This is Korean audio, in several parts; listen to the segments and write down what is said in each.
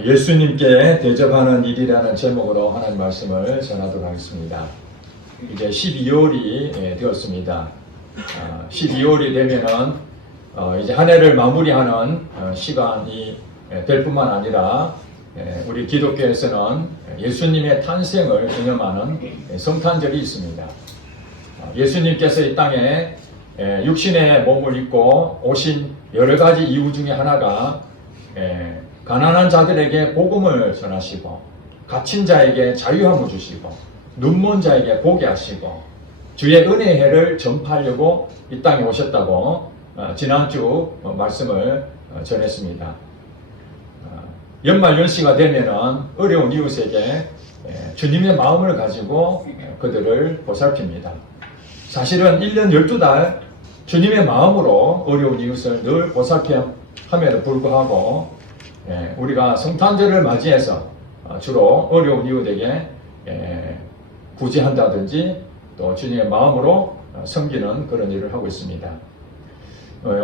예수님께 대접하는 일이라는 제목으로 하나님 말씀을 전하도록 하겠습니다. 이제 12월이 되었습니다. 12월이 되면은 이제 한 해를 마무리하는 시간이 될 뿐만 아니라 우리 기독교에서는 예수님의 탄생을 기념하는 성탄절이 있습니다. 예수님께서 이 땅에 육신의 몸을 입고 오신 여러 가지 이유 중에 하나가 가난한 자들에게 복음을 전하시고 갇힌 자에게 자유함을 주시고 눈먼 자에게 보게 하시고 주의 은혜의 해를 전파하려고 이 땅에 오셨다고 지난주 말씀을 전했습니다. 연말 연시가 되면은 어려운 이웃에게 주님의 마음을 가지고 그들을 보살핍니다. 사실은 1년 12달 주님의 마음으로 어려운 이웃을 늘 보살핌함에도 불구하고 우리가 성탄절을 맞이해서 주로 어려운 이웃에게 구제한다든지 또 주님의 마음으로 섬기는 그런 일을 하고 있습니다.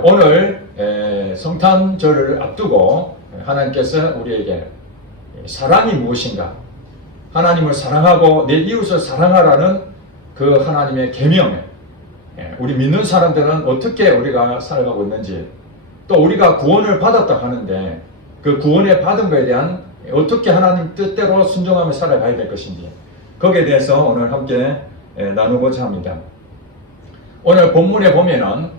오늘 성탄절을 앞두고 하나님께서 우리에게 사랑이 무엇인가, 하나님을 사랑하고 내 이웃을 사랑하라는 그 하나님의 계명에 우리 믿는 사람들은 어떻게 우리가 살아가고 있는지, 또 우리가 구원을 받았다 하는데 그 구원을 받은 것에 대한 어떻게 하나님 뜻대로 순종하며 살아가야 될 것인지, 거기에 대해서 오늘 함께 나누고자 합니다. 오늘 본문에 보면은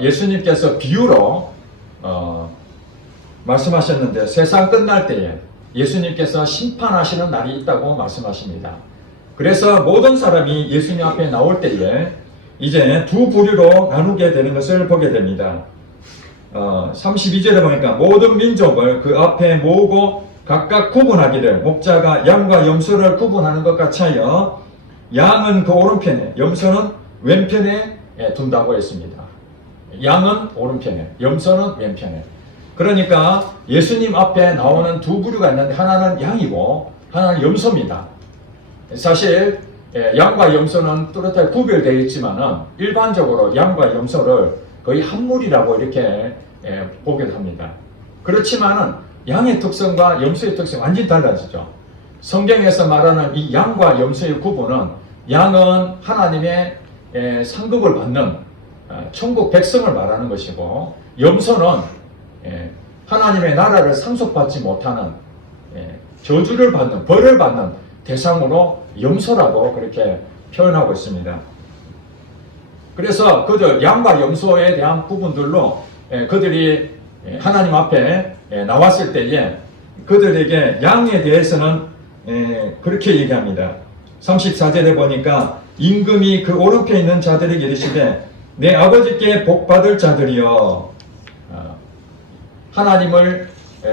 예수님께서 비유로 말씀하셨는데, 세상 끝날 때에 예수님께서 심판하시는 날이 있다고 말씀하십니다. 그래서 모든 사람이 예수님 앞에 나올 때에 이제 두 부류로 나누게 되는 것을 보게 됩니다. 32절에 보니까 모든 민족을 그 앞에 모으고 각각 구분하기를, 목자가 양과 염소를 구분하는 것 같이 하여 양은 그 오른편에 염소는 왼편에 둔다고 했습니다. 양은 오른편에, 염소는 왼편에. 그러니까 예수님 앞에 나오는 두 부류가 있는데 하나는 양이고 하나는 염소입니다. 사실 양과 염소는 뚜렷하게 구별되어 있지만은 일반적으로 양과 염소를 거의 한 무리라고 이렇게 보기도 합니다. 그렇지만은 양의 특성과 염소의 특성이 완전히 달라지죠. 성경에서 말하는 이 양과 염소의 구분은, 양은 하나님의 상급을 받는 천국 백성을 말하는 것이고, 염소는 하나님의 나라를 상속받지 못하는 저주를 받는, 벌을 받는 대상으로 염소라고 그렇게 표현하고 있습니다. 그래서 그들 양과 염소에 대한 부분들로 그들이 하나님 앞에 나왔을 때에 그들에게 양에 대해서는 그렇게 얘기합니다. 34절에 보니까 임금이 그 오른편에 있는 자들에게 이르시되 내 아버지께 복받을 자들이여. 하나님을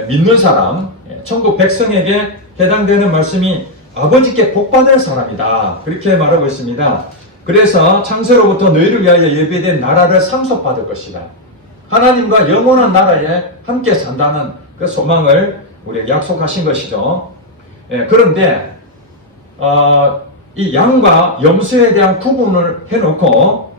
믿는 사람, 천국 백성에게 해당되는 말씀이 아버지께 복받을 사람이다, 그렇게 말하고 있습니다. 그래서 창세로부터 너희를 위하여 예비된 나라를 상속받을 것이다. 하나님과 영원한 나라에 함께 산다는 그 소망을 우리에게 약속하신 것이죠. 그런데 이 양과 염소에 대한 구분을 해놓고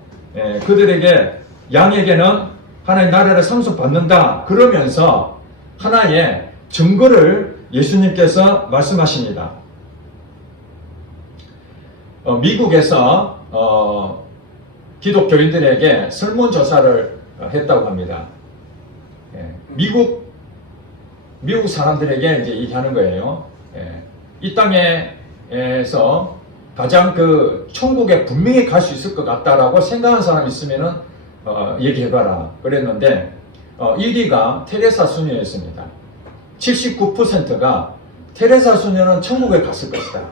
그들에게, 양에게는 하나님 나라를 상속받는다 그러면서 하나의 증거를 예수님께서 말씀하십니다. 미국에서 기독교인들에게 설문조사를 했다고 합니다. 미국 사람들에게 이제 얘기하는 거예요. 이 땅에서 가장 그 천국에 분명히 갈 수 있을 것 같다라고 생각하는 사람이 있으면은 얘기해봐라 그랬는데 1위가 테레사 수녀였습니다. 79%가 테레사 수녀는 천국에 갔을 것이다,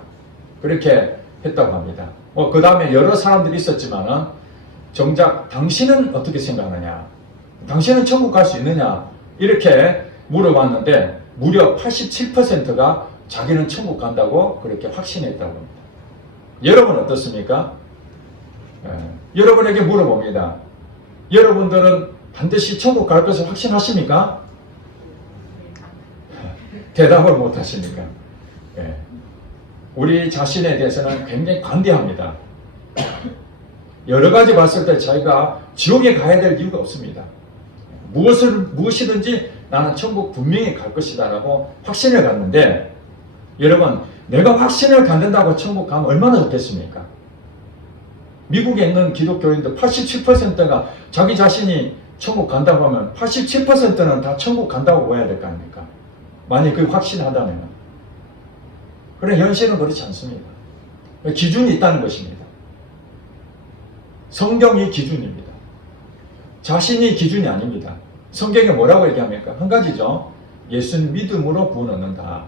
그렇게 했다고 합니다. 그 다음에 여러 사람들이 있었지만은 정작 당신은 어떻게 생각하느냐, 당신은 천국 갈 수 있느냐, 이렇게 물어봤는데 무려 87%가 자기는 천국 간다고 그렇게 확신했다고 합니다. 여러분 어떻습니까? 여러분에게 물어봅니다. 여러분들은 반드시 천국 갈 것을 확신하십니까? 대답을 못 하십니까? 우리 자신에 대해서는 굉장히 관대합니다. 여러 가지 봤을 때 자기가 지옥에 가야 될 이유가 없습니다. 무엇이든지 나는 천국 분명히 갈 것이다 라고 확신을 갖는데, 여러분, 내가 확신을 갖는다고 천국 가면 얼마나 좋겠습니까? 미국에 있는 기독교인들 87%가 자기 자신이 천국 간다고 하면 87%는 다 천국 간다고 봐야 될 거 아닙니까? 만약 그 확신하다면. 그런데 현실은 그렇지 않습니다. 기준이 있다는 것입니다. 성경이 기준입니다. 자신이 기준이 아닙니다. 성경에 뭐라고 얘기합니까? 한 가지죠. 예수님 믿음으로 구원 얻는다.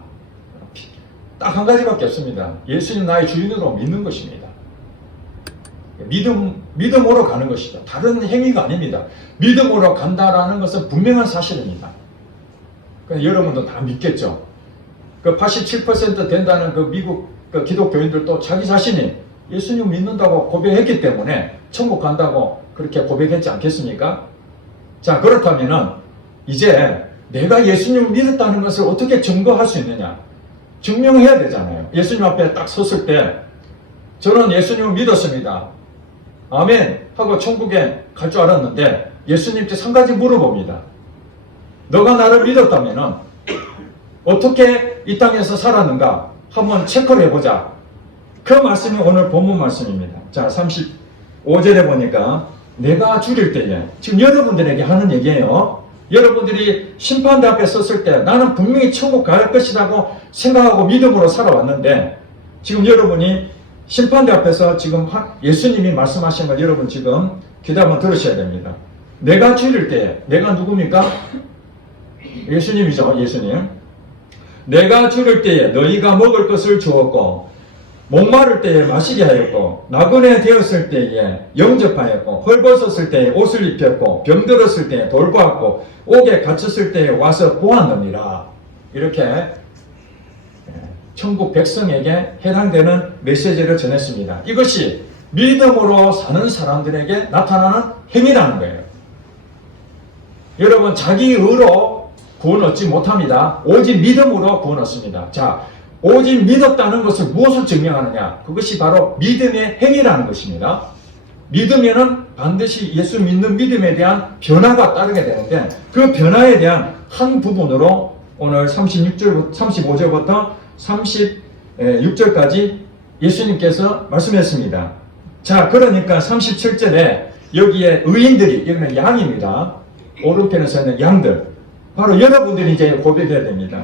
딱 한 가지밖에 없습니다. 예수님 나의 주인으로 믿는 것입니다. 믿음으로 가는 것이죠. 다른 행위가 아닙니다. 믿음으로 간다라는 것은 분명한 사실입니다. 그러니까 여러분도 다 믿겠죠. 그 87% 된다는 그 미국 그 기독교인들도 자기 자신이 예수님 믿는다고 고백했기 때문에 천국 간다고 그렇게 고백했지 않겠습니까? 자, 그렇다면은 이제 내가 예수님을 믿었다는 것을 어떻게 증거할 수 있느냐? 증명해야 되잖아요. 예수님 앞에 딱 섰을 때 저는 예수님을 믿었습니다. 아멘 하고 천국에 갈 줄 알았는데 예수님께 한 가지 물어봅니다. 너가 나를 믿었다면은 어떻게 이 땅에서 살았는가 한번 체크를 해보자. 그 말씀이 오늘 본문 말씀입니다. 자, 35절에 보니까 내가 줄일 때에, 지금 여러분들에게 하는 얘기예요. 여러분들이 심판대 앞에 섰을 때 나는 분명히 천국 갈 것이라고 생각하고 믿음으로 살아왔는데, 지금 여러분이 심판대 앞에서 지금 예수님이 말씀하신 걸 여러분 지금 귀담아 한번 들으셔야 됩니다. 내가 줄일 때에, 내가 누굽니까? 예수님이죠. 예수님. 내가 줄일 때에 너희가 먹을 것을 주었고, 목마를 때에 마시게 하였고, 나그네 되었을 때에 영접하였고, 헐벗었을 때에 옷을 입혔고, 병들었을 때에 돌보았고, 옥에 갇혔을 때에 와서 보았느니라. 이렇게 천국 백성에게 해당되는 메시지를 전했습니다. 이것이 믿음으로 사는 사람들에게 나타나는 행위라는 거예요. 여러분, 자기 의로 구원 얻지 못합니다. 오직 믿음으로 구원 얻습니다. 자, 오직 믿었다는 것을 무엇을 증명하느냐? 그것이 바로 믿음의 행위라는 것입니다. 믿으면은 반드시 예수 믿는 믿음에 대한 변화가 따르게 되는데, 그 변화에 대한 한 부분으로 오늘 35절부터 36절까지 예수님께서 말씀했습니다. 자, 그러니까 37절에 여기에 의인들이, 여기는 양입니다. 오른편에서는 양들. 바로 여러분들이 이제 고백해야 됩니다.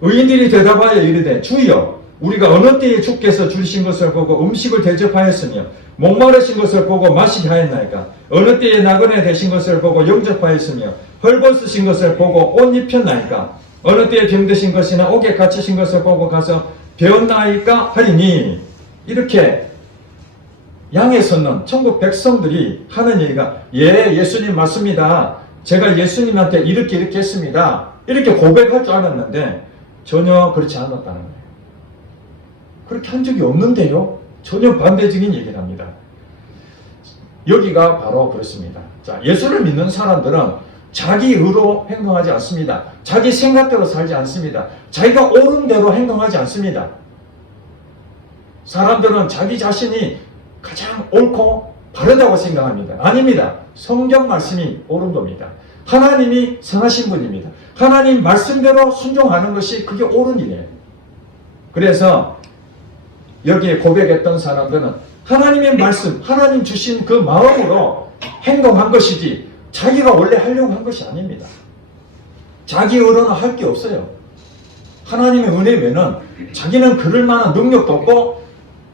의인들이 대답하여 이르되 주여 우리가 어느 때에 주께서 주신 것을 보고 음식을 대접하였으며 목마르신 것을 보고 마시게 하였나이까? 어느 때에 나그네 되신 것을 보고 영접하였으며 헐벗으신 것을 보고 옷 입혔나이까? 어느 때에 병드신 것이나 옥에 갇히신 것을 보고 가서 배웠나이까 하리니. 이렇게 양에 섰는 천국 백성들이 하는 얘기가, 예, 예수님 맞습니다. 제가 예수님한테 이렇게 했습니다. 이렇게 고백할 줄 알았는데 전혀 그렇지 않았다는 거예요. 그렇게 한 적이 없는데요. 전혀 반대적인 얘기를 합니다. 여기가 바로 그렇습니다. 자, 예수를 믿는 사람들은 자기 의로 행동하지 않습니다. 자기 생각대로 살지 않습니다. 자기가 옳은 대로 행동하지 않습니다. 사람들은 자기 자신이 가장 옳고 바르다고 생각합니다. 아닙니다. 성경 말씀이 옳은 겁니다. 하나님이 선하신 분입니다. 하나님 말씀대로 순종하는 것이 그게 옳은 일이에요. 그래서 여기에 고백했던 사람들은 하나님의 말씀, 하나님 주신 그 마음으로 행동한 것이지 자기가 원래 하려고 한 것이 아닙니다. 자기 의로는 할 게 없어요. 하나님의 은혜 외에는 자기는 그럴 만한 능력도 없고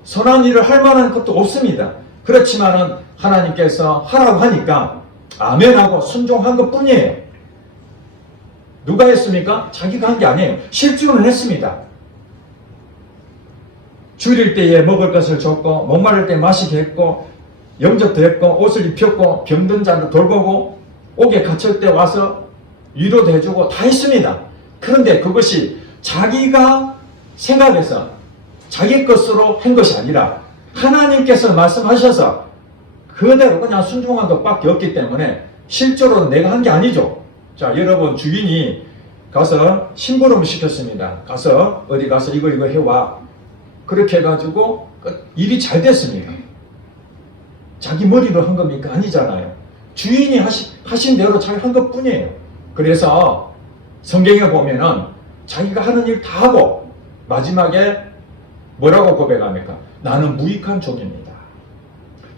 선한 일을 할 만한 것도 없습니다. 그렇지만은 하나님께서 하라고 하니까 아멘하고 순종한 것 뿐이에요. 누가 했습니까? 자기가 한 게 아니에요. 실제로는 했습니다. 줄일 때에 먹을 것을 줬고, 목마를 때 마시게 했고, 영접도 했고, 옷을 입혔고, 병든 자를 돌보고, 옥에 갇힐 때 와서 위로도 해주고 다 했습니다. 그런데 그것이 자기가 생각해서 자기 것으로 한 것이 아니라 하나님께서 말씀하셔서 그대로 그냥 순종한 것밖에 없기 때문에 실제로는 내가 한 게 아니죠. 자, 여러분, 주인이 가서 심부름을 시켰습니다. 가서 어디 가서 이거 해와. 그렇게 해가지고 일이 잘 됐습니다. 자기 머리로 한 겁니까? 아니잖아요. 주인이 하신 대로 잘 한 것 뿐이에요. 그래서 성경에 보면은 자기가 하는 일 다 하고 마지막에 뭐라고 고백합니까? 나는 무익한 종입니다.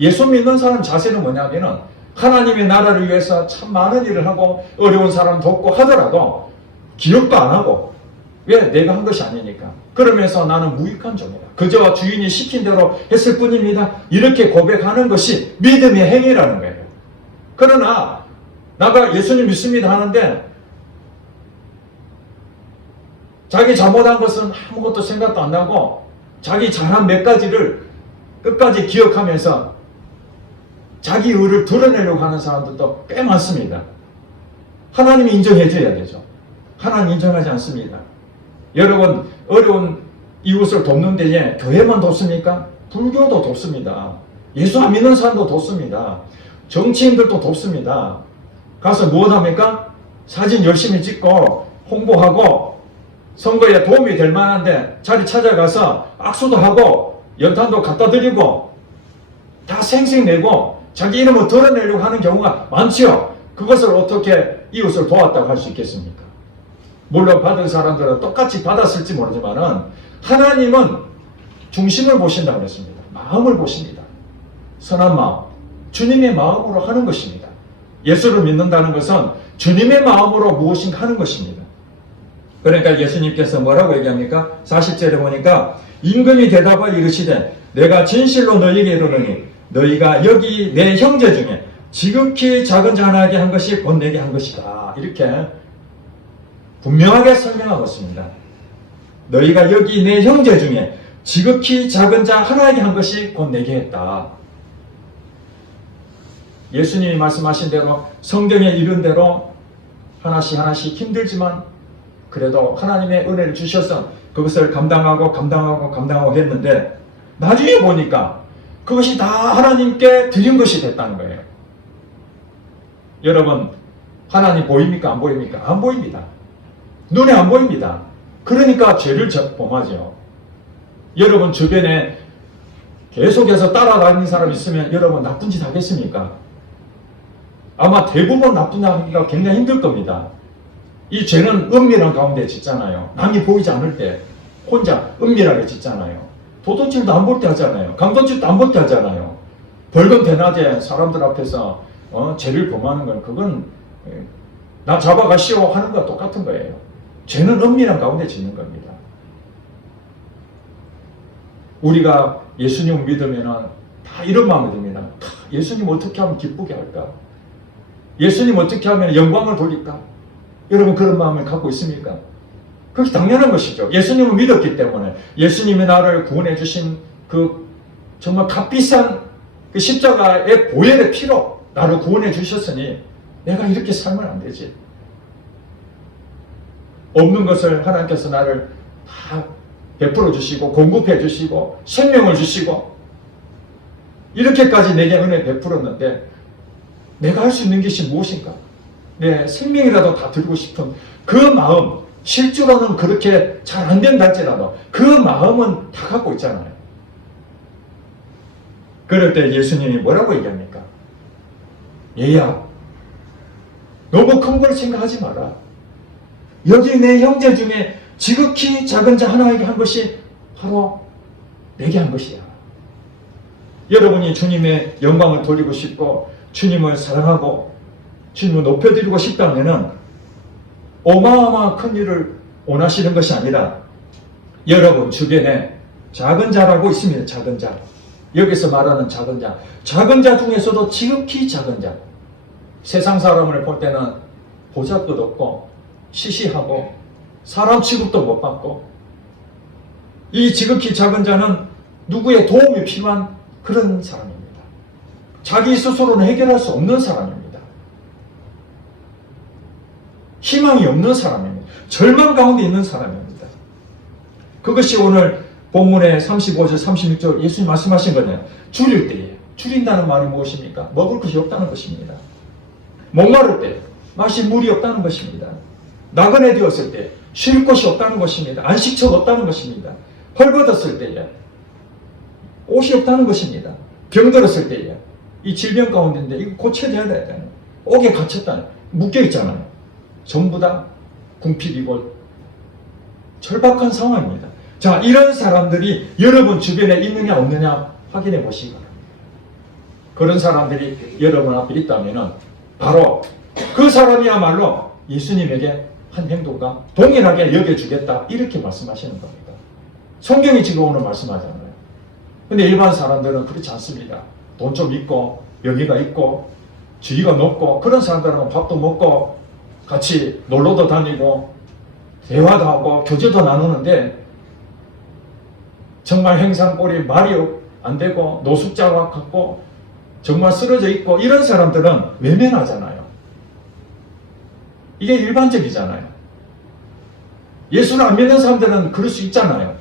예수 믿는 사람 자세는 뭐냐면은 하나님의 나라를 위해서 참 많은 일을 하고 어려운 사람 돕고 하더라도 기억도 안 하고, 왜? 내가 한 것이 아니니까. 그러면서 나는 무익한 종이다. 그저 주인이 시킨 대로 했을 뿐입니다. 이렇게 고백하는 것이 믿음의 행위라는 거예요. 그러나 나가 예수님 믿습니다 하는데 자기 잘못한 것은 아무것도 생각도 안 나고 자기 잘한 몇 가지를 끝까지 기억하면서 자기 의를 드러내려고 하는 사람들도 꽤 많습니다. 하나님이 인정해 줘야 되죠. 하나님 인정하지 않습니다. 여러분, 어려운 이웃을 돕는 데에 교회만 돕습니까? 불교도 돕습니다. 예수 안 믿는 사람도 돕습니다. 정치인들도 돕습니다. 가서 무엇 합니까? 사진 열심히 찍고 홍보하고 선거에 도움이 될 만한데 자리 찾아가서 악수도 하고 연탄도 갖다 드리고 다 생색내고 자기 이름을 드러내려고 하는 경우가 많지요. 그것을 어떻게 이웃을 도왔다고 할 수 있겠습니까? 물론 받은 사람들은 똑같이 받았을지 모르지만은 하나님은 중심을 보신다고 했습니다. 마음을 보십니다. 선한 마음, 주님의 마음으로 하는 것입니다. 예수를 믿는다는 것은 주님의 마음으로 무엇인가 하는 것입니다. 그러니까 예수님께서 뭐라고 얘기합니까? 40절에 보니까 임금이 대답하여 이르시되 내가 진실로 너희에게 이르노니 너희가 여기 내 형제 중에 지극히 작은 자 하나에게 한 것이 곧 내게 한 것이다. 이렇게 분명하게 설명하고 있습니다. 너희가 여기 내 형제 중에 지극히 작은 자 하나에게 한 것이 곧 내게 했다. 예수님이 말씀하신 대로 성경에 이른 대로 하나씩 하나씩 힘들지만 그래도 하나님의 은혜를 주셔서 그것을 감당하고 했는데 나중에 보니까 그것이 다 하나님께 드린 것이 됐다는 거예요. 여러분, 하나님 보입니까? 안 보입니까? 안 보입니다. 눈에 안 보입니다. 그러니까 죄를 범하죠. 여러분 주변에 계속해서 따라다니는 사람 있으면 여러분 나쁜 짓 하겠습니까? 아마 대부분 나쁜 짓 하기가 굉장히 힘들 겁니다. 이 죄는 은밀한 가운데 짓잖아요. 남이 보이지 않을 때 혼자 은밀하게 짓잖아요. 도둑질도 안 볼 때 하잖아요. 강도질도 안 볼 때 하잖아요. 벌금 대낮에 사람들 앞에서 죄를 범하는 건 그건 나 잡아가시오 하는 거와 똑같은 거예요. 죄는 은밀한 가운데 짓는 겁니다. 우리가 예수님을 믿으면 다 이런 마음이 듭니다. 예수님 어떻게 하면 기쁘게 할까? 예수님 어떻게 하면 영광을 돌릴까? 여러분 그런 마음을 갖고 있습니까? 그게 당연한 것이죠. 예수님을 믿었기 때문에 예수님이 나를 구원해 주신 그 정말 값비싼 그 십자가의 보혈의 피로 나를 구원해 주셨으니 내가 이렇게 살면 안 되지. 없는 것을 하나님께서 나를 다 베풀어 주시고 공급해 주시고 생명을 주시고 이렇게까지 내게 은혜 베풀었는데 내가 할 수 있는 것이 무엇인가? 내 생명이라도 다 드리고 싶은 그 마음, 실제로는 그렇게 잘 안 된다 할지라도 그 마음은 다 갖고 있잖아요. 그럴 때 예수님이 뭐라고 얘기합니까? 얘야, 너무 큰 걸 생각하지 마라. 여기 내 형제 중에 지극히 작은 자 하나에게 한 것이 바로 내게 한 것이야. 여러분이 주님의 영광을 돌리고 싶고 주님을 사랑하고 주님을 높여드리고 싶다면은 어마어마한 큰 일을 원하시는 것이 아니라 여러분 주변에 작은 자라고 있습니다. 작은 자. 여기서 말하는 작은 자. 작은 자 중에서도 지극히 작은 자. 세상 사람을 볼 때는 보잘것없고 시시하고 사람 취급도 못 받고 이 지극히 작은 자는 누구의 도움이 필요한 그런 사람입니다. 자기 스스로는 해결할 수 없는 사람입니다. 희망이 없는 사람입니다. 절망 가운데 있는 사람입니다. 그것이 오늘 본문의 35절, 36절 예수님 말씀하신 거냐. 줄일 때에. 줄인다는 말이 무엇입니까? 먹을 것이 없다는 것입니다. 목마를 때 마실 물이 없다는 것입니다. 나그네 되었을 때 쉴 곳이 없다는 것입니다. 안식처가 없다는 것입니다. 헐벗었을 때에 옷이 없다는 것입니다. 병들었을 때에 이 질병 가운데인데 이거 고쳐야 되잖아요. 옥에 갇혔다. 묶여 있잖아요. 전부 다 궁핍이고 절박한 상황입니다. 자, 이런 사람들이 여러분 주변에 있느냐 없느냐 확인해 보시기 바랍니다. 그런 사람들이 여러분 앞에 있다면 바로 그 사람이야말로 예수님에게 한 행동과 동일하게 여겨주겠다 이렇게 말씀하시는 겁니다. 성경이 지금 오늘 말씀하잖아요. 근데 일반 사람들은 그렇지 않습니다. 돈 좀 있고 명예가 있고 지위가 높고 그런 사람들은 밥도 먹고 같이 놀러도 다니고 대화도 하고 교제도 나누는데 정말 행상꼴이 말이 안 되고 노숙자와 같고 정말 쓰러져 있고 이런 사람들은 외면하잖아요. 이게 일반적이잖아요. 예수를 안 믿는 사람들은 그럴 수 있잖아요.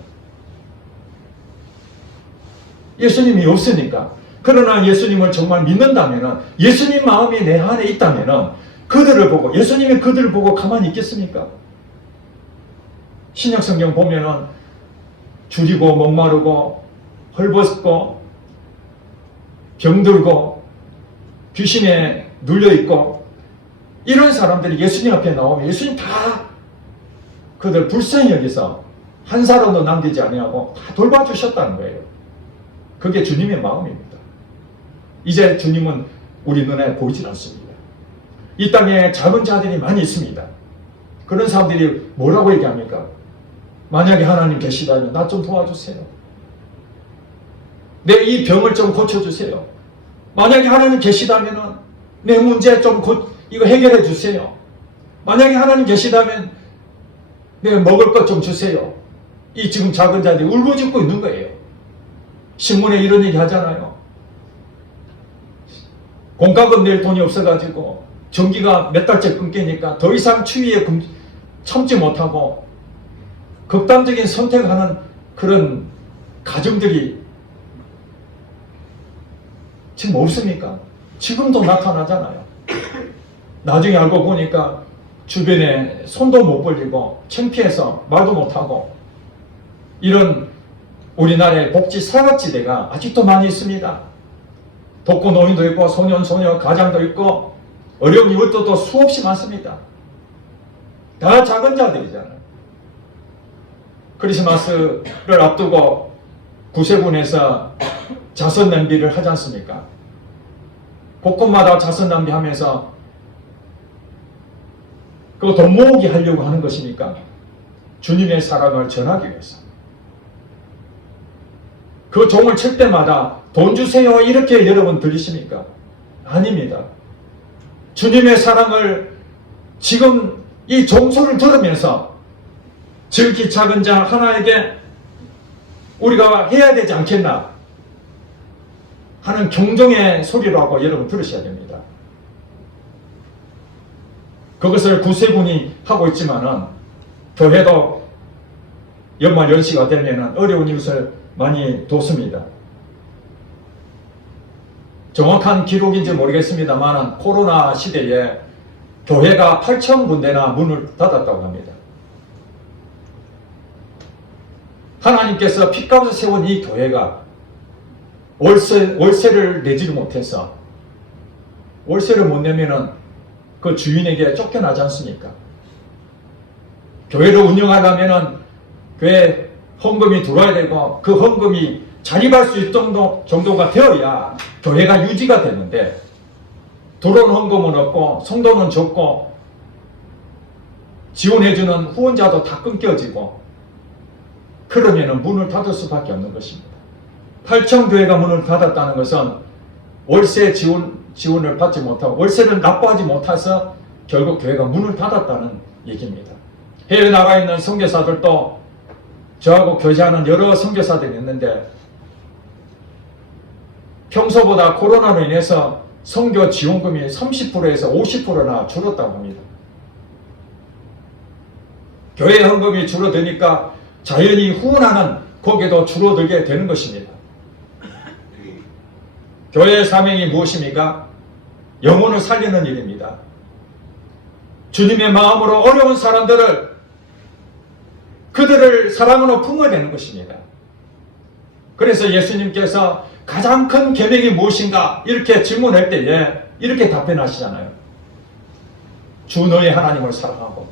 예수님이 없으니까. 그러나 예수님을 정말 믿는다면 예수님 마음이 내 안에 있다면 그들을 보고 예수님이 그들을 보고 가만히 있겠습니까? 신약성경 보면은 줄이고 목마르고 헐벗고 병들고 귀신에 눌려있고 이런 사람들이 예수님 앞에 나오면 예수님 다 그들 불쌍히 여기서 한 사람도 남기지 아니하고 다 돌봐주셨다는 거예요. 그게 주님의 마음입니다. 이제 주님은 우리 눈에 보이질 않습니다. 이 땅에 작은 자들이 많이 있습니다. 그런 사람들이 뭐라고 얘기합니까? 만약에 하나님 계시다면 나 좀 도와주세요. 내 이 병을 좀 고쳐주세요. 만약에 하나님 계시다면 내 문제 좀 이거 해결해 주세요. 만약에 하나님 계시다면 내 먹을 것 좀 주세요. 이 지금 작은 자들이 울부짖고 있는 거예요. 신문에 이런 얘기 하잖아요. 공과금 낼 돈이 없어가지고 전기가 몇 달째 끊기니까 더 이상 추위에 참지 못하고 극단적인 선택하는 그런 가정들이 지금 없습니까? 지금도 나타나잖아요. 나중에 알고 보니까 주변에 손도 못 벌리고 창피해서 말도 못하고 이런 우리나라의 복지 사각지대가 아직도 많이 있습니다. 독거노인도 있고 소년, 소녀, 가장도 있고 어려운 이웃들도 수없이 많습니다. 다 작은 자들이잖아요. 크리스마스를 앞두고 구세군에서 자선 낭비를 하지 않습니까? 곳곳마다 자선 낭비하면서 그 돈 모으기 하려고 하는 것이니까 주님의 사랑을 전하기 위해서 그 종을 칠 때마다 돈 주세요 이렇게 여러분 들리십니까? 아닙니다. 주님의 사랑을 지금 이 종소를 들으면서 지극히 작은 자 하나에게 우리가 해야 되지 않겠나 하는 경종의 소리라고 여러분 들으셔야 됩니다. 그것을 구세군이 하고 있지만은 교회도 연말 연시가 되면은 어려운 이웃을 많이 돕습니다. 정확한 기록인지 모르겠습니다만 코로나 시대에 교회가 8,000군데나 문을 닫았다고 합니다. 하나님께서 핏값을 세운 이 교회가 월세를 내지를 못해서 월세를 못 내면은 그 주인에게 쫓겨나지 않습니까? 교회를 운영하려면은 교회 헌금이 들어와야 되고 그 헌금이 자립할 수 있을 정도가 되어야 교회가 유지가 되는데 들어온 헌금은 없고 성도는 적고 지원해주는 후원자도 다 끊겨지고 그러면은 문을 닫을 수밖에 없는 것입니다. 8,000교회가 문을 닫았다는 것은 월세 지원을 받지 못하고 월세를 납부하지 못해서 결국 교회가 문을 닫았다는 얘기입니다. 해외 나가 있는 선교사들도 저하고 교제하는 여러 선교사들이 있는데 평소보다 코로나로 인해서 선교 지원금이 30%에서 50%나 줄었다고 합니다. 교회 헌금이 줄어드니까 자연히 후원하는 거기도 줄어들게 되는 것입니다. 교회의 사명이 무엇입니까? 영혼을 살리는 일입니다. 주님의 마음으로 어려운 사람들을 그들을 사랑으로 품어야 되는 것입니다. 그래서 예수님께서 가장 큰 계명이 무엇인가 이렇게 질문할 때에 이렇게 답변하시잖아요. 주 너의 하나님을 사랑하고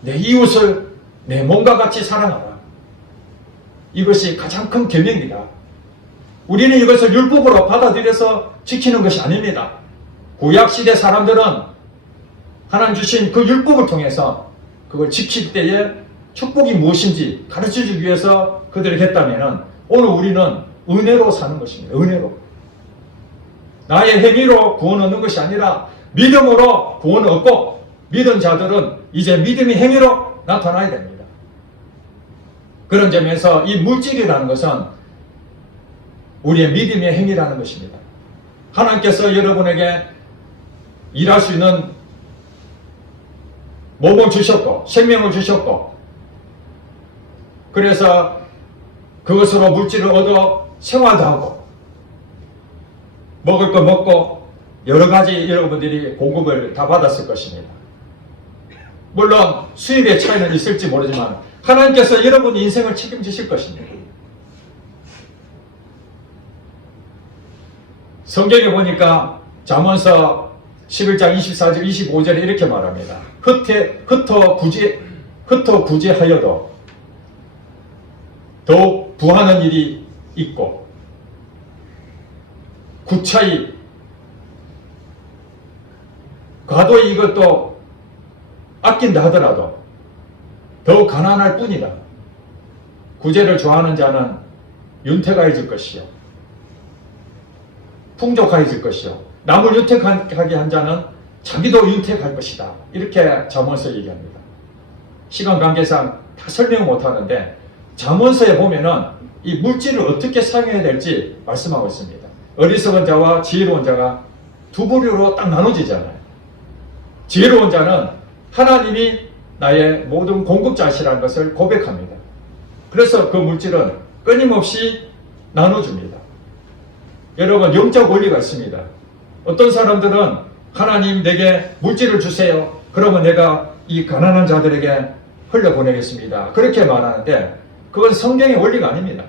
내 이웃을 내 몸과 같이 사랑하라. 이것이 가장 큰 계명이다. 우리는 이것을 율법으로 받아들여서 지키는 것이 아닙니다. 구약시대 사람들은 하나님 주신 그 율법을 통해서 그걸 지킬 때에 축복이 무엇인지 가르쳐주기 위해서 그들이 했다면 오늘 우리는 은혜로 사는 것입니다. 은혜로. 나의 행위로 구원 얻는 것이 아니라 믿음으로 구원 얻고 믿은 자들은 이제 믿음이 행위로 나타나야 됩니다. 그런 점에서 이 물질이라는 것은 우리의 믿음의 행위라는 것입니다. 하나님께서 여러분에게 일할 수 있는 몸을 주셨고 생명을 주셨고 그래서 그것으로 물질을 얻어 생활도 하고 먹을 거 먹고 여러 가지 여러분들이 공급을 다 받았을 것입니다. 물론 수입의 차이는 있을지 모르지만 하나님께서 여러분 인생을 책임지실 것입니다. 성경에 보니까 잠언서 11장 24절 25절에 이렇게 말합니다. 흩어 구제하여도 더욱 부하는 일이 있고 구차히 과도히 이것도 아낀다 하더라도 더욱 가난할 뿐이다. 구제를 좋아하는 자는 윤택하여질 것이요 풍족하여질 것이요 남을 윤택하게 한 자는 자기도 윤택할 것이다. 이렇게 잠언서 얘기합니다. 시간 관계상 다 설명 못하는데 잠언서에 보면은 이 물질을 어떻게 사용해야 될지 말씀하고 있습니다. 어리석은 자와 지혜로운 자가 두 부류로 딱 나눠지잖아요. 지혜로운 자는 하나님이 나의 모든 공급자시라는 것을 고백합니다. 그래서 그 물질은 끊임없이 나눠줍니다. 여러분 영적 원리가 있습니다. 어떤 사람들은 하나님 내게 물질을 주세요. 그러면 내가 이 가난한 자들에게 흘려보내겠습니다. 그렇게 말하는데 그건 성경의 원리가 아닙니다.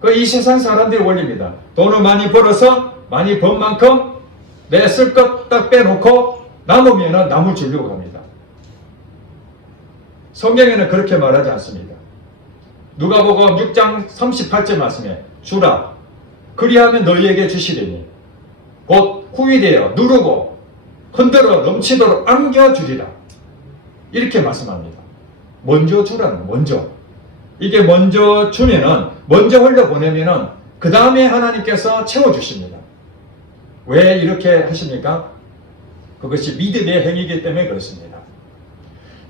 그 이 세상 사람들의 원리입니다. 돈을 많이 벌어서 많이 번 만큼 내 쓸 것 딱 빼놓고 남으면 남을 주려고 합니다. 성경에는 그렇게 말하지 않습니다. 누가복음 6장 38절 말씀에 주라 그리하면 너희에게 주시리니 곧 후이되어 누르고 흔들어 넘치도록 안겨주리라. 이렇게 말씀합니다. 먼저 주라는 먼저. 이게 먼저 주면은 먼저 흘려보내면은 그 다음에 하나님께서 채워주십니다. 왜 이렇게 하십니까? 그것이 믿음의 행위이기 때문에 그렇습니다.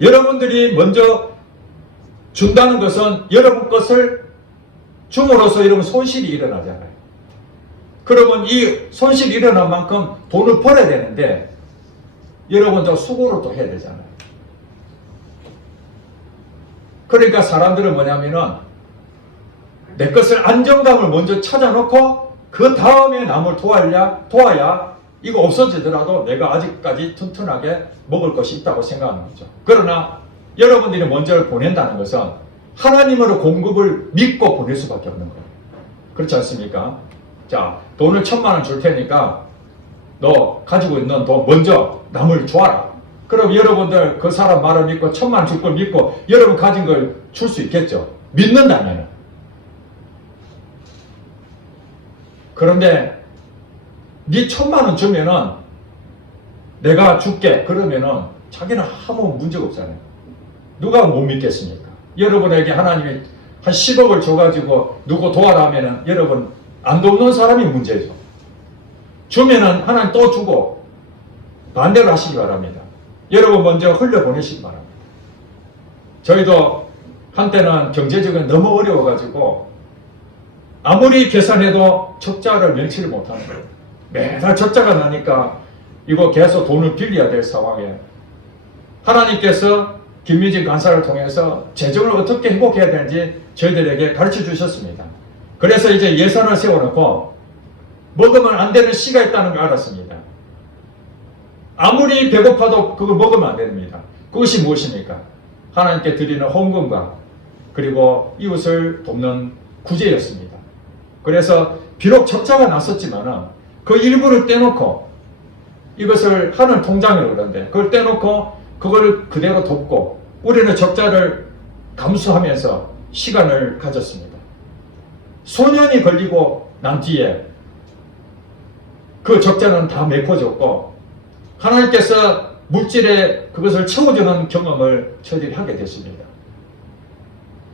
여러분들이 먼저 준다는 것은 여러분 것을 줌으로써 여러분 손실이 일어나잖아요. 그러면 이 손실이 일어난 만큼 돈을 벌어야 되는데 여러분도 수고를 또 해야 되잖아요. 그러니까 사람들은 뭐냐면은 내 것을 안정감을 먼저 찾아놓고 그 다음에 남을 도와야 이거 없어지더라도 내가 아직까지 튼튼하게 먹을 것이 있다고 생각하는 거죠. 그러나 여러분들이 먼저 보낸다는 것은 하나님으로 공급을 믿고 보낼 수밖에 없는 거예요. 그렇지 않습니까? 자, 돈을 1,000만 원 줄 테니까 너 가지고 있는 돈 먼저 남을 줘라. 그럼 여러분들 그 사람 말을 믿고 1,000만 원 줄 걸 믿고 여러분 가진 걸 줄 수 있겠죠. 믿는다면. 그런데 네 1,000만 원 주면은 내가 줄게 그러면은 자기는 아무 문제가 없잖아요. 누가 못 믿겠습니까? 여러분에게 하나님이 한 10억을 줘가지고 누구 도와라 하면은 여러분 안 돕는 사람이 문제죠. 주면은 하나님 또 주고 반대로 하시기 바랍니다. 여러분 먼저 흘려보내시기 바랍니다. 저희도 한때는 경제적으로 너무 어려워가지고 아무리 계산해도 적자를 면치를 못하는 거예요. 매달 적자가 나니까 이거 계속 돈을 빌려야 될 상황에 하나님께서 김민진 간사를 통해서 재정을 어떻게 행복해야 되는지 저희들에게 가르쳐 주셨습니다. 그래서 이제 예산을 세워놓고 먹으면 안 되는 씨가 있다는 걸 알았습니다. 아무리 배고파도 그걸 먹으면 안 됩니다. 그것이 무엇입니까? 하나님께 드리는 헌금과 그리고 이웃을 돕는 구제였습니다. 그래서 비록 적자가 났었지만 그 일부를 떼놓고 이것을 하는 통장이라고 그러는데 그걸 떼놓고 그걸 그대로 돕고 우리는 적자를 감수하면서 시간을 가졌습니다. 소년이 걸리고 난 뒤에 그 적자는 다 메꿔졌고 하나님께서 물질에 그것을 채워주는 경험을 저희들이 하게 됐습니다.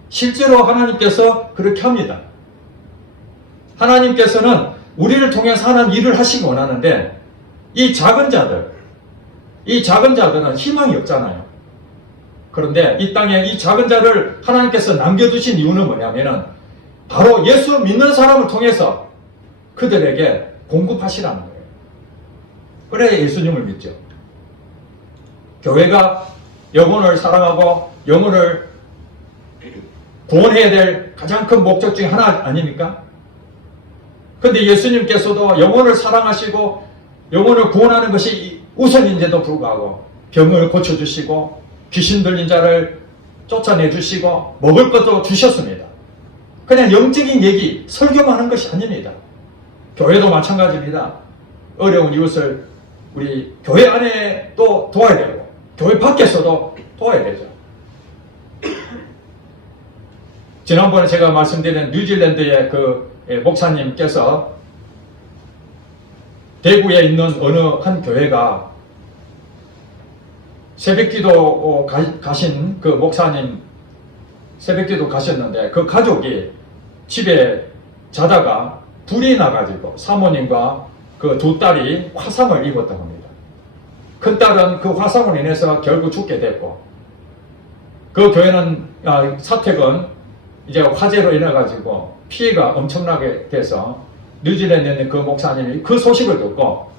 실제로 하나님께서 그렇게 합니다. 하나님께서는 우리를 통해서 하는 일을 하시기 원하는데 이 작은 자들은 희망이 없잖아요. 그런데 이 땅에 이 작은 자를 하나님께서 남겨두신 이유는 뭐냐면은 바로 예수 믿는 사람을 통해서 그들에게 공급하시라는 거예요. 그래야 예수님을 믿죠. 교회가 영혼을 사랑하고 영혼을 구원해야 될 가장 큰 목적 중에 하나 아닙니까? 근데 예수님께서도 영혼을 사랑하시고 영혼을 구원하는 것이 우선인데도 불구하고 병을 고쳐주시고 귀신 들린 자를 쫓아내주시고 먹을 것도 주셨습니다. 그냥 영적인 얘기, 설교만 하는 것이 아닙니다. 교회도 마찬가지입니다. 어려운 이웃을 우리 교회 안에 또 도와야 되고 교회 밖에서도 도와야 되죠. 지난번에 제가 말씀드린 뉴질랜드의 그 목사님께서 대구에 있는 어느 한 교회가 새벽기도 가신 그 목사님 새벽기도 가셨는데 그 가족이 집에 자다가 불이 나가지고 사모님과 그 두 딸이 화상을 입었다고 합니다. 큰 딸은 그 화상으로 인해서 결국 죽게 됐고 그 교회는 사택은 이제 화재로 인해 가지고 피해가 엄청나게 돼서 뉴질랜드에 있는 그 목사님이 그 소식을 듣고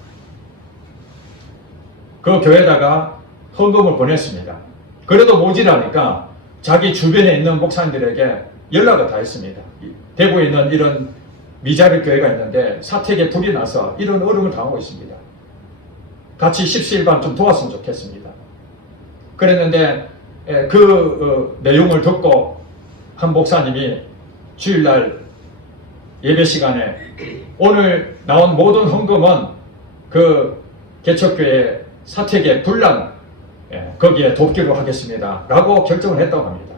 그 교회에다가 헌금을 보냈습니다. 그래도 모자라니까 자기 주변에 있는 목사님들에게 연락을 다 했습니다. 대구에 있는 이런 미자립 교회가 있는데 사택에 불이 나서 이런 어려움을 당하고 있습니다. 같이 십시일반 좀 도왔으면 좋겠습니다. 그랬는데 그 내용을 듣고 한 목사님이 주일날 예배 시간에 오늘 나온 모든 헌금은 그 개척교회 사택의 분란 거기에 돕기로 하겠습니다. 라고 결정을 했다고 합니다.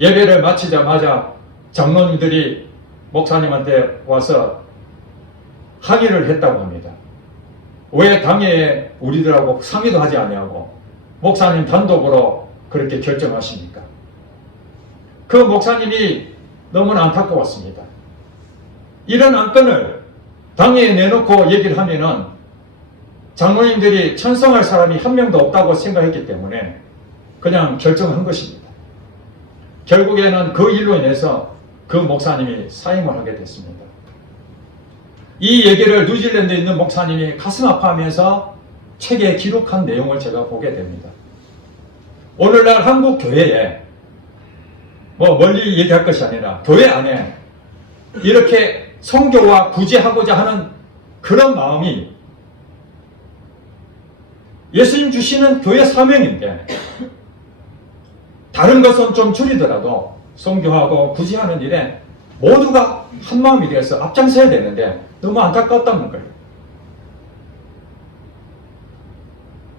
예배를 마치자마자 장로님들이 목사님한테 와서 항의를 했다고 합니다. 왜 당회에 우리들하고 상의도 하지 아니하고 목사님 단독으로 그렇게 결정하십니까? 그 목사님이 너무나 안타까웠습니다. 이런 안건을 당회에 내놓고 얘기를 하면은 장로님들이 찬성할 사람이 한 명도 없다고 생각했기 때문에 그냥 결정한 것입니다. 결국에는 그 일로 인해서 그 목사님이 사임을 하게 됐습니다. 이 얘기를 뉴질랜드에 있는 목사님이 가슴 아파하면서 책에 기록한 내용을 제가 보게 됩니다. 오늘날 한국 교회에 멀리 얘기할 것이 아니라 교회 안에 이렇게 선교와 구제하고자 하는 그런 마음이 예수님 주시는 교회 사명인데 다른 것은 좀 줄이더라도 선교하고 구제하는 일에 모두가 한마음이 되어서 앞장서야 되는데 너무 안타깝다는 거예요.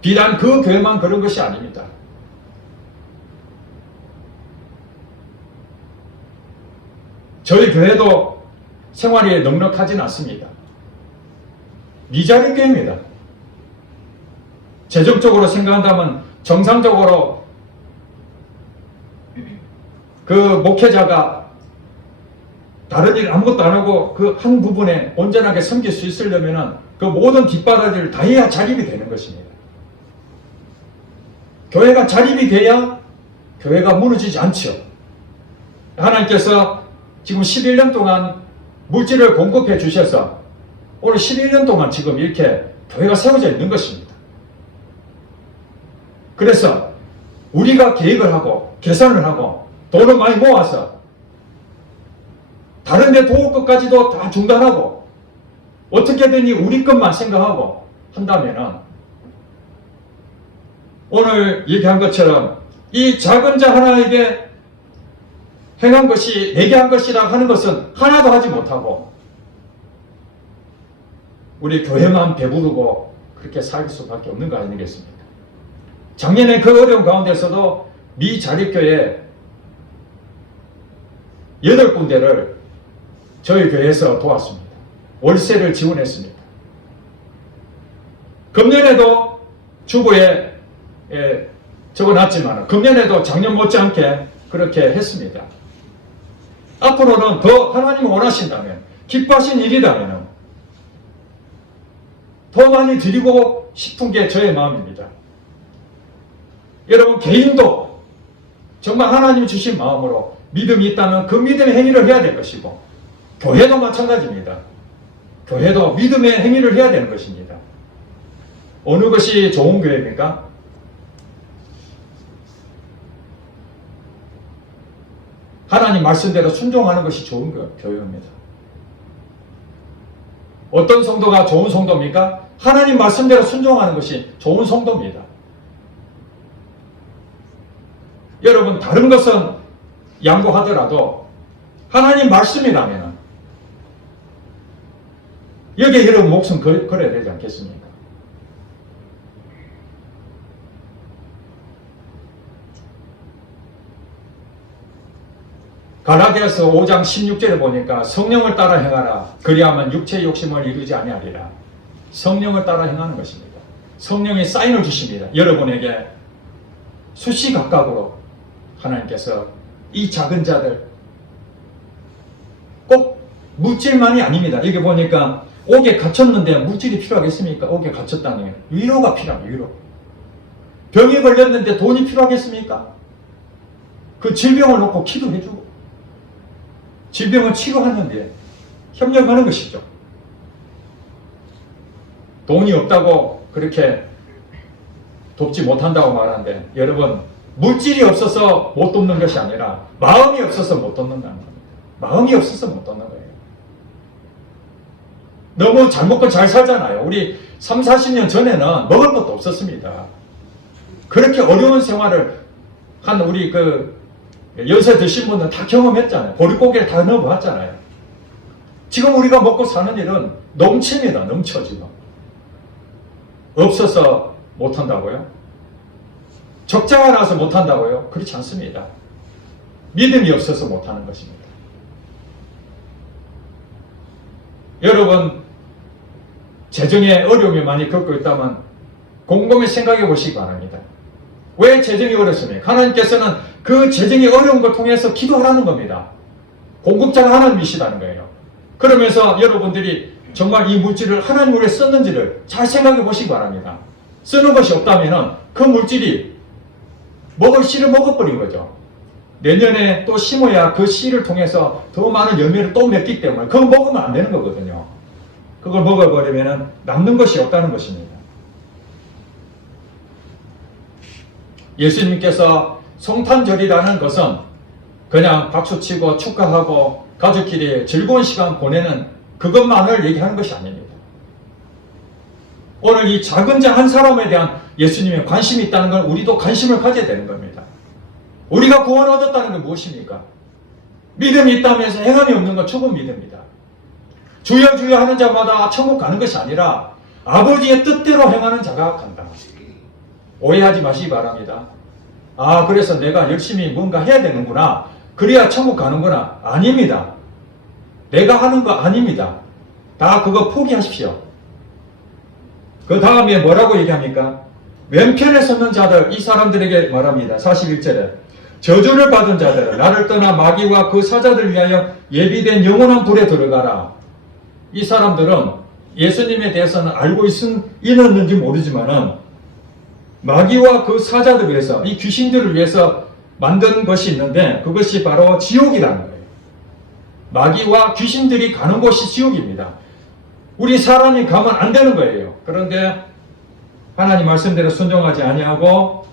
비단 그 교회만 그런 것이 아닙니다. 저희 교회도 생활이 넉넉하진 않습니다. 미자립 교회입니다. 재정적으로 생각한다면 정상적으로 그 목회자가 다른 일 아무것도 안 하고 그 한 부분에 온전하게 섬길 수 있으려면 그 모든 뒷바라지를 다 해야 자립이 되는 것입니다. 교회가 자립이 돼야 교회가 무너지지 않죠. 하나님께서 지금 11년 동안 물질을 공급해 주셔서 오늘 11년 동안 지금 이렇게 교회가 세워져 있는 것입니다. 그래서 우리가 계획을 하고 계산을 하고 돈을 많이 모아서 다른 데 도울 것까지도 다 중단하고 어떻게든지 우리 것만 생각하고 한다면은 오늘 얘기한 것처럼 이 작은 자 하나에게 행한 것이 내게 한 것이라 하는 것은 하나도 하지 못하고 우리 교회만 배부르고 그렇게 살 수밖에 없는 거 아니겠습니까? 작년에 그 어려운 가운데서도 미 자립교회 8군데를 저희 교회에서 도왔습니다. 월세를 지원했습니다. 금년에도 주보에 적어놨지만 금년에도 작년 못지않게 그렇게 했습니다. 앞으로는 더 하나님이 원하신다면, 기뻐하신 일이라면 더 많이 드리고 싶은 게 저의 마음입니다. 여러분 개인도 정말 하나님이 주신 마음으로 믿음이 있다면 그 믿음의 행위를 해야 될 것이고, 교회도 마찬가지입니다. 교회도 믿음의 행위를 해야 되는 것입니다. 어느 것이 좋은 교회입니까? 하나님 말씀대로 순종하는 것이 좋은 교회입니다. 어떤 성도가 좋은 성도입니까? 하나님 말씀대로 순종하는 것이 좋은 성도입니다. 여러분 다른 것은 양보하더라도 하나님 말씀이라면 여기에 여러분 목숨 걸어야 되지 않겠습니까? 갈라디아서 5장 16절에 보니까 성령을 따라 행하라. 그리하면 육체의 욕심을 이루지 아니하리라. 성령을 따라 행하는 것입니다. 성령의 사인을 주십니다. 여러분에게 수시각각으로 하나님께서 이 작은 자들, 꼭 물질만이 아닙니다. 여기 보니까 옥에 갇혔는데 물질이 필요하겠습니까? 옥에 갇혔다는 게 위로가 필요합니다. 위로. 병이 걸렸는데 돈이 필요하겠습니까? 그 질병을 놓고 기도해주고 질병을 치료하는데 협력하는 것이죠. 돈이 없다고 그렇게 돕지 못한다고 말하는데, 여러분 물질이 없어서 못 돕는 것이 아니라 마음이 없어서 못 돕는다는 겁니다. 마음이 없어서 못 돕는 거예요. 너무 잘 먹고 잘 살잖아요. 우리 3, 40년 전에는 먹을 것도 없었습니다. 그렇게 어려운 생활을 한 우리 연세 드신 분은 다 경험했잖아요. 보릿고개를 다 넣어봤잖아요. 지금 우리가 먹고 사는 일은 넘칩니다. 넘쳐 지금. 없어서 못한다고요? 적자가 나서 못한다고요? 그렇지 않습니다. 믿음이 없어서 못하는 것입니다. 여러분 재정에 어려움이 많이 겪고 있다면 곰곰이 생각해 보시기 바랍니다. 왜 재정이 어렵습니까? 하나님께서는 그 재정이 어려운 걸 통해서 기도하라는 겁니다. 공급자가 하나님이시다는 거예요. 그러면서 여러분들이 정말 이 물질을 하나님을 위해 썼는지를 잘 생각해 보시기 바랍니다. 쓰는 것이 없다면 그 물질이 먹을 씨를 먹어버린 거죠. 내년에 또 심어야 그 씨를 통해서 더 많은 열매를 또 맺기 때문에 그거 먹으면 안 되는 거거든요. 그걸 먹어버리면 남는 것이 없다는 것입니다. 예수님께서 성탄절이라는 것은 그냥 박수치고 축하하고 가족끼리 즐거운 시간 보내는 그것만을 얘기하는 것이 아닙니다. 오늘 이 작은 자 한 사람에 대한 예수님의 관심이 있다는 건 우리도 관심을 가져야 되는 겁니다. 우리가 구원을 얻었다는 건 무엇입니까? 믿음이 있다면서 행함이 없는 건 죽은 믿음입니다. 주여 주여 하는 자마다 천국 가는 것이 아니라 아버지의 뜻대로 행하는 자가 간다. 오해하지 마시기 바랍니다. 아, 그래서 내가 열심히 뭔가 해야 되는구나. 그래야 천국 가는구나. 아닙니다. 내가 하는 거 아닙니다. 다 그거 포기하십시오. 그 다음에 뭐라고 얘기합니까? 왼편에 섰는 자들, 이 사람들에게 말합니다. 41절에 저주를 받은 자들, 나를 떠나 마귀와 그 사자들 위하여 예비된 영원한 불에 들어가라. 이 사람들은 예수님에 대해서는 알고 있었는지 모르지만은 마귀와 그 사자들을 위해서, 이 귀신들을 위해서 만든 것이 있는데 그것이 바로 지옥이라는 거예요. 마귀와 귀신들이 가는 곳이 지옥입니다. 우리 사람이 가면 안 되는 거예요. 그런데 하나님 말씀대로 순종하지 아니하고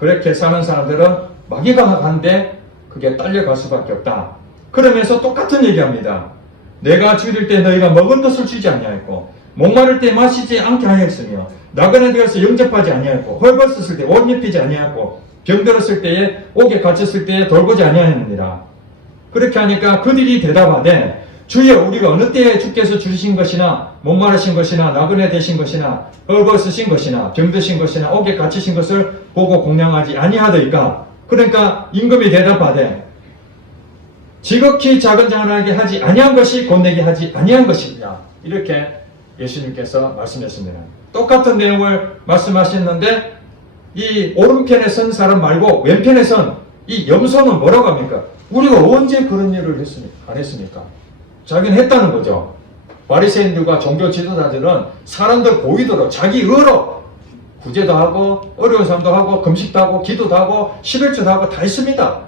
그렇게 사는 사람들은 마귀가 가는데 그게 딸려갈 수밖에 없다. 그러면서 똑같은 얘기합니다. 내가 줄일 때 너희가 먹은 것을 주지 아니하였고 목마를 때 마시지 않게 하였으며 나그네 되어서 영접하지 아니하였고 헐벗었을 때 옷 입히지 아니하였고 병들었을 때에 옥에 갇혔을 때에 돌보지 아니하였느니라. 그렇게 하니까 그들이 대답하되 주여 우리가 어느 때에 주께서 주신 것이나 목마르신 것이나 나그네 되신 것이나 헐벗으신 것이나 병드신 것이나 옥에 갇히신 것을 보고 공양하지 아니하더이까. 그러니까 임금이 대답하되 지극히 작은 자 하나에게 하지 아니한 것이 곧 내게 하지 아니한 것이냐. 이렇게 예수님께서 말씀하셨습니다. 똑같은 내용을 말씀하셨는데 이 오른편에 선 사람 말고 왼편에 선 이 염소는 뭐라고 합니까? 우리가 언제 그런 일을 했습니까? 안 했습니까? 자기는 했다는 거죠. 바리새인들과 종교 지도자들은 사람들 보이도록 자기 의로 구제도 하고 어려운 삶도 하고 금식도 하고 기도도 하고 11조도 하고 다 했습니다.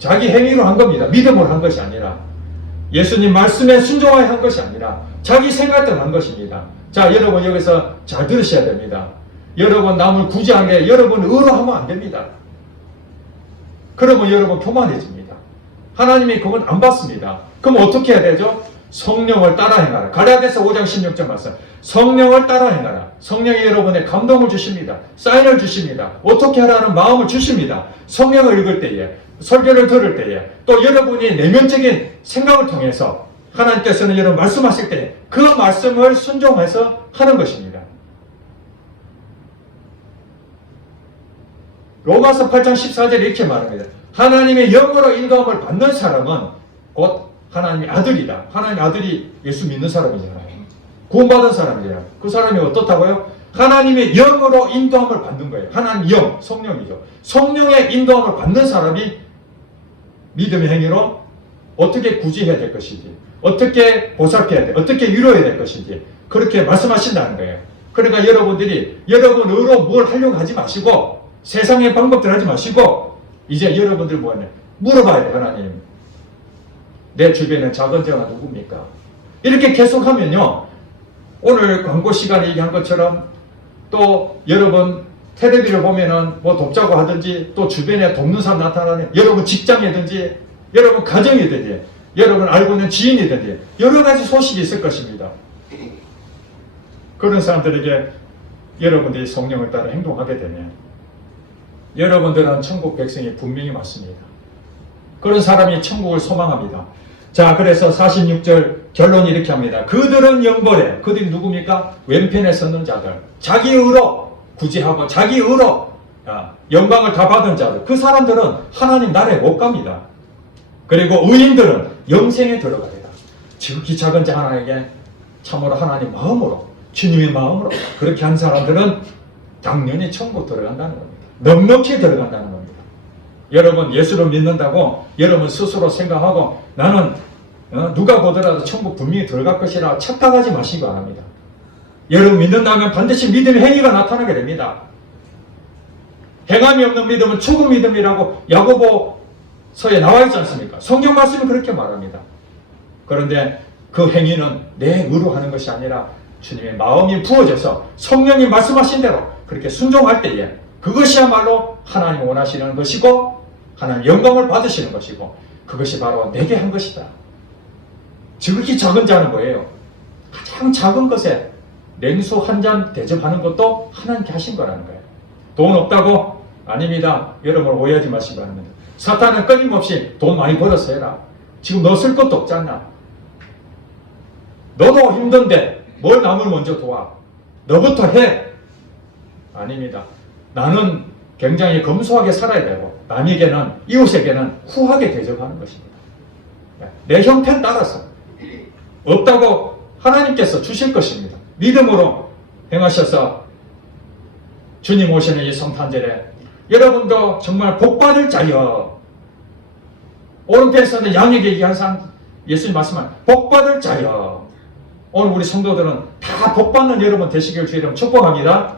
자기 행위로 한 겁니다. 믿음으로 한 것이 아니라 예수님 말씀에 순종하여 한 것이 아니라 자기 생각대로 한 것입니다. 자, 여러분 여기서 잘 들으셔야 됩니다. 여러분 남을 구제한 게 여러분 의로 하면 안 됩니다. 그러면 여러분 교만해집니다. 하나님이 그건 안 받습니다. 그럼 어떻게 해야 되죠? 성령을 따라 행하라. 갈라디아서 5장 16절 말씀. 성령을 따라 행하라. 성령이 여러분의 감동을 주십니다. 사인을 주십니다. 어떻게 하라는 마음을 주십니다. 성령을 읽을 때에, 설교를 들을 때에, 또 여러분이 내면적인 생각을 통해서 하나님께서는 여러분 말씀하실 때 그 말씀을 순종해서 하는 것입니다. 로마서 8장 14절에 이렇게 말합니다. 하나님의 영으로 인도함을 받는 사람은 곧 하나님의 아들이다. 하나님의 아들이 예수 믿는 사람이잖아요. 구원받은 사람이잖아요. 그 사람이 어떻다고요? 하나님의 영으로 인도함을 받는 거예요. 하나님 영, 성령이죠. 성령의 인도함을 받는 사람이 믿음의 행위로 어떻게 구제해야 될 것인지, 어떻게 보살펴야 돼, 어떻게 위로해야 될 것인지 그렇게 말씀하신다는 거예요. 그러니까 여러분들이 여러분 의로 뭘 하려고 하지 마시고 세상의 방법들 하지 마시고 이제 여러분들 뭐하냐 물어봐야 돼. 하나님, 내 주변에 작은 자가 누굽니까? 이렇게 계속하면요, 오늘 광고 시간에 얘기한 것처럼 또 여러분 텔레비를 보면은 뭐 돕자고 하든지 또 주변에 돕는 사람 나타나는 여러분 직장이든지 여러분 가정이든지 여러분 알고 있는 지인이든지 여러 가지 소식이 있을 것입니다. 그런 사람들에게 여러분들이 성령을 따라 행동하게 되면 여러분들은 천국 백성이 분명히 맞습니다. 그런 사람이 천국을 소망합니다. 자, 그래서 46절 결론이 이렇게 합니다. 그들은 영벌에, 그들이 누굽니까? 왼편에 서는 자들, 자기 의로 구제하고 자기 의로 영광을 다 받은 자들, 그 사람들은 하나님 나라에 못 갑니다. 그리고 의인들은 영생에 들어가리라. 지극히 작은 자 하나에게 참으로 하나님 마음으로, 주님의 마음으로 그렇게 한 사람들은 당연히 천국 들어간다는 겁니다. 넉넉히 들어간다는 겁니다. 여러분 예수를 믿는다고 여러분 스스로 생각하고 나는 누가 보더라도 천국 분명히 들어갈 것이라 착각하지 마시기 바랍니다. 여러분 믿는다면 반드시 믿음의 행위가 나타나게 됩니다. 행함이 없는 믿음은 죽은 믿음이라고 야고보서에 나와 있지 않습니까? 성경 말씀이 그렇게 말합니다. 그런데 그 행위는 내 의로 하는 것이 아니라 주님의 마음이 부어져서 성령이 말씀하신 대로 그렇게 순종할 때에 그것이야말로 하나님 원하시는 것이고 하나님 영광을 받으시는 것이고 그것이 바로 내게 한 것이다. 지극히 작은 자는 뭐예요? 가장 작은 것에 냉수 한 잔 대접하는 것도 하나님께 하신 거라는 거예요. 돈 없다고? 아닙니다. 여러분 오해하지 마시기 바랍니다. 사탄은 끊임없이 돈 많이 벌어서 해라. 지금 너 쓸 것도 없잖아. 너도 힘든데 뭘 남을 먼저 도와? 너부터 해. 아닙니다. 나는 굉장히 검소하게 살아야 되고 남에게는 이웃에게는 후하게 대접하는 것입니다. 내 형편 따라서 없다고 하나님께서 주실 것입니다. 믿음으로 행하셔서 주님 오시는 이 성탄절에 여러분도 정말 복받을 자여, 오른편에서는 양에게 얘기한 사람 예수님 말씀한 복받을 자여, 오늘 우리 성도들은 다 복받는 여러분 되시길 주의 이름 축복합니다.